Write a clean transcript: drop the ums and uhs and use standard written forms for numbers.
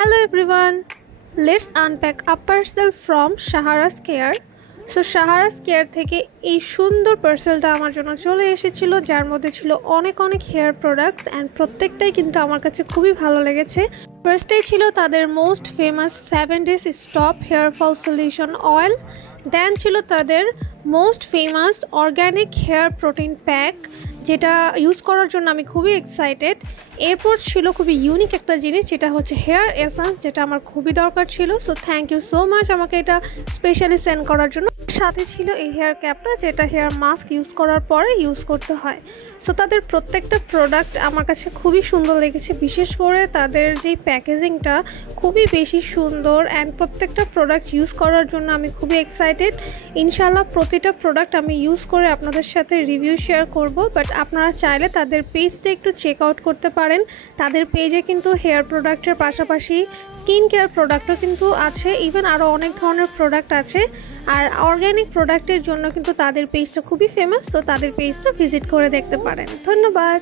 Hello everyone, let's unpack a parcel from Shahara's Care. So Shahara's care থেকে এই সুন্দর পার্সেলটা আমার জন্য চলে এসেছিল, যার মধ্যে ছিল অনেক হেয়ার প্রোডাক্টস অ্যান্ড প্রত্যেকটাই কিন্তু আমার কাছে খুবই ভালো লেগেছে। ফার্স্টেই ছিল তাদের most famous 7 days stop hair fall solution oil, then ছিল তাদের most famous organic hair protein pack, যেটা ইউজ করার জন্য আমি খুবই এক্সাইটেড। এরপর ছিল খুবই ইউনিক একটা জিনিস, যেটা হচ্ছে হেয়ার এসেন্স, যেটা আমার খুবই দরকার ছিল। So thank you so much আমাকে এটা স্পেশালি সেন্ড করার জন্য। সাথে ছিল এই হেয়ার ক্যাপটা, যেটা হেয়ার মাস্ক ইউজ করার পরে ইউজ করতে হয়। সো তাদের প্রত্যেকটা প্রোডাক্ট আমার কাছে খুবই সুন্দর লেগেছে, বিশেষ করে তাদের যেই প্যাকেজিংটা খুবই বেশি সুন্দর অ্যান্ড প্রত্যেকটা প্রোডাক্ট ইউজ করার জন্য আমি খুবই এক্সাইটেড। ইনশাল্লাহ প্রতিটা প্রোডাক্ট আমি ইউজ করে আপনাদের সাথে রিভিউ শেয়ার করব, বাট আপনারা চাইলে তাদের পেজটা একটু চেক আউট করতে পারেন। তাদের পেজে কিন্তু হেয়ার প্রোডাক্টের পাশাপাশি স্কিন কেয়ার প্রোডাক্টও কিন্তু আছে, ইভেন আরও অনেক ধরনের প্রোডাক্ট আছে। আর অর্গ্যানিক প্রোডাক্টের জন্য কিন্তু তাদের পেজটা খুবই ফেমাস, তো তাদের পেজটা ভিজিট করে দেখতে পারেন। ধন্যবাদ।